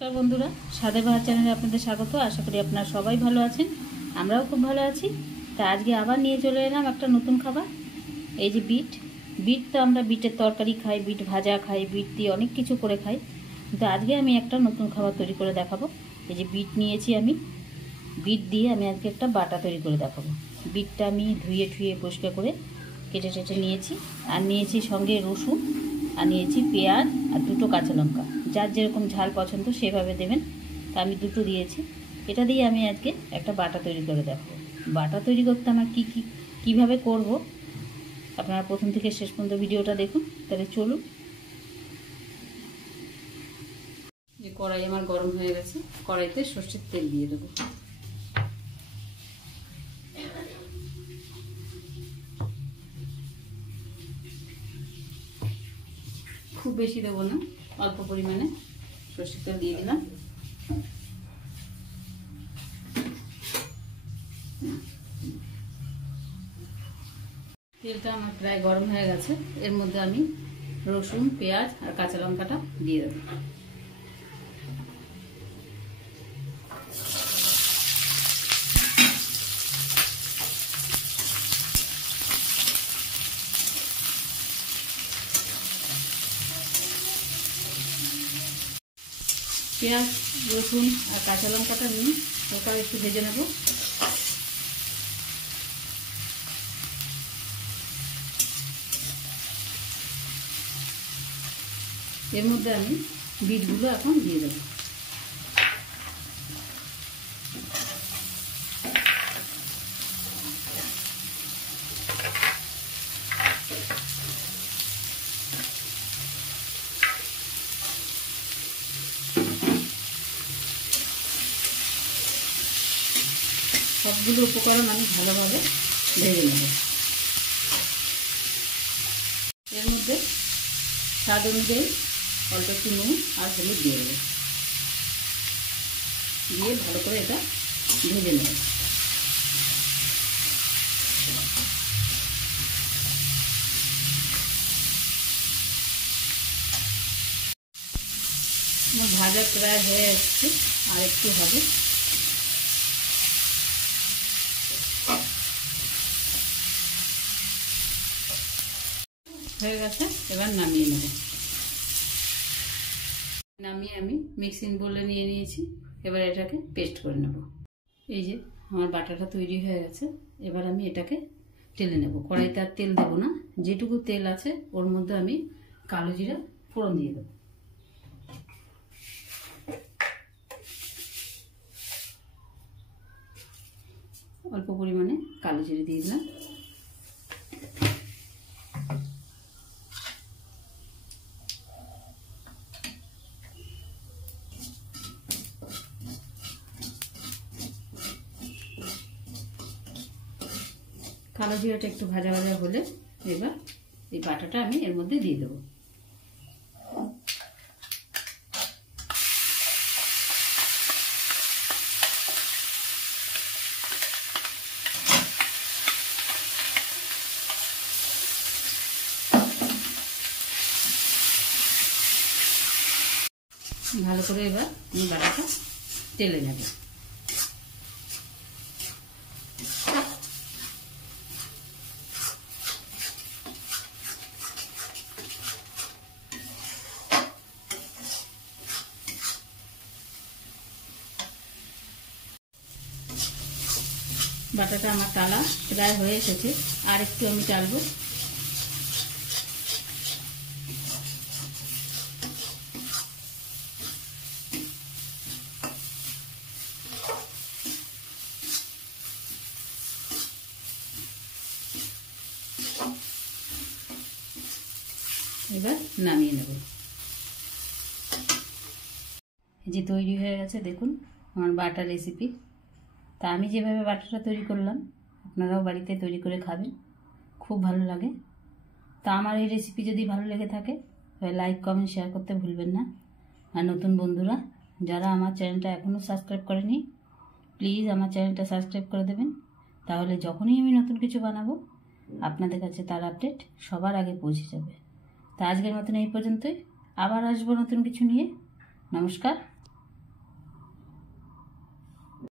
নমস্কার বন্ধুরা, স্বাদে বাহার চ্যানেলে আপনাদের স্বাগত। আশা করি আপনারা সবাই ভালো আছেন, আমরাও খুব ভালো আছি। তা আজকে আবার নিয়ে চলে এলাম একটা নতুন খাবার। এই যে বিট তো আমরা বিটের তরকারি খাই, বিট ভাজা খাই, বিট দিয়ে অনেক কিছু করে খাই, কিন্তু আজকে আমি একটা নতুন খাবার তৈরি করে দেখাবো। এই যে বিট নিয়েছি আমি, বিট দিয়ে আমি আজকে একটা বাটা তৈরি করে দেখাবো। বিটটা আমি ধুয়ে পরিষ্কার করে কেটে টেটে নিয়েছি, আর নিয়েছি সঙ্গে রসুন, আর নিয়েছি পেঁয়াজ আর দুটো কাঁচা লঙ্কা। যার যেরকম ঝাল পছন্দ সেভাবে দেবেন, তা আমি দুটো দিয়েছি। এটা দিয়ে আমি আজকে একটা বাটা তৈরি করে দেখাবো। বাটা তৈরি করতে আমার কীভাবে করব আপনারা প্রথম থেকে শেষ পর্যন্ত ভিডিওটা দেখুন। তাহলে চলুন। যে কড়াই আমার গরম হয়ে গেছে, কড়াইতে সর্ষের তেল দিয়ে দেবো। খুব বেশি দেবো না, অল্প পরিমাণে সর্ষের তেল দিয়ে দিলাম। তেলটা আমার প্রায় গরম হয়ে গেছে, এর মধ্যে আমি রসুন, পেঁয়াজ আর কাঁচা লঙ্কাটা দিয়ে দেবো। পেঁয়াজ, রসুন আর কাঁচা লঙ্কাটা নিয়ে হালকা একটু ভেজে নেব। এর মধ্যে আমি বিটগুলো এখন দিয়ে দেবো। সবগুলো উপকরণ আমি ভালোভাবে ভেজে নেব। এর মধ্যে স্বাদ অনুযায়ী অল্প একটু নুন আর হলুদ দিয়ে দেবো, দিয়ে ভালো করে এটা ভেজে নেব। ভাজা প্রায় হয়ে আসছে, আর একটু হবে। হয়ে গেছে, এবার নামিয়ে নেব। নামিয়ে আমি মিক্সিং বোলে নিয়ে নিয়েছি, এবার এটাকে পেস্ট করে নেব। এই যে আমার বাটাটা তৈরি হয়ে গেছে, এবার আমি এটাকে টেলে নেব। কড়াইতে আর তেল দেবো না, যেটুকু তেল আছে ওর মধ্যে আমি কালো জিরা ফোড়ন দিয়ে দেবো। অল্প পরিমাণে কালো জিরে দিয়ে দিলাম। কালো জিরাটা একটু ভাজা ভাজা হলে এবার এই বাটাটা আমি এর মধ্যে দিয়ে দেবো। ভালো করে এবার আমি বাটাটা টেলে নেব। বাটাটা আমার টালা প্রায় হয়ে এসেছে, আর একটু আমি টালবো। এবার নামিয়ে নেব। এই যে তৈরি হয়ে গেছে, দেখুন আমার বাটা রেসিপি। তা আমি যেভাবে বাটাটা তৈরি করলাম আপনারাও বাড়িতে তৈরি করে খাবেন, খুব ভালো লাগে। তা আমার এই রেসিপি যদি ভালো লেগে থাকে তাহলে লাইক, কমেন্ট, শেয়ার করতে ভুলবেন না। আর নতুন বন্ধুরা যারা আমার চ্যানেলটা এখনও সাবস্ক্রাইব করেনি, প্লিজ আমার চ্যানেলটা সাবস্ক্রাইব করে দেবেন। তাহলে যখনই আমি নতুন কিছু বানাবো আপনাদের কাছে তার আপডেট সবার আগে পৌঁছে যাবে। তা আজকের মতন এই পর্যন্তই, আবার আসবো নতুন কিছু নিয়ে। নমস্কার।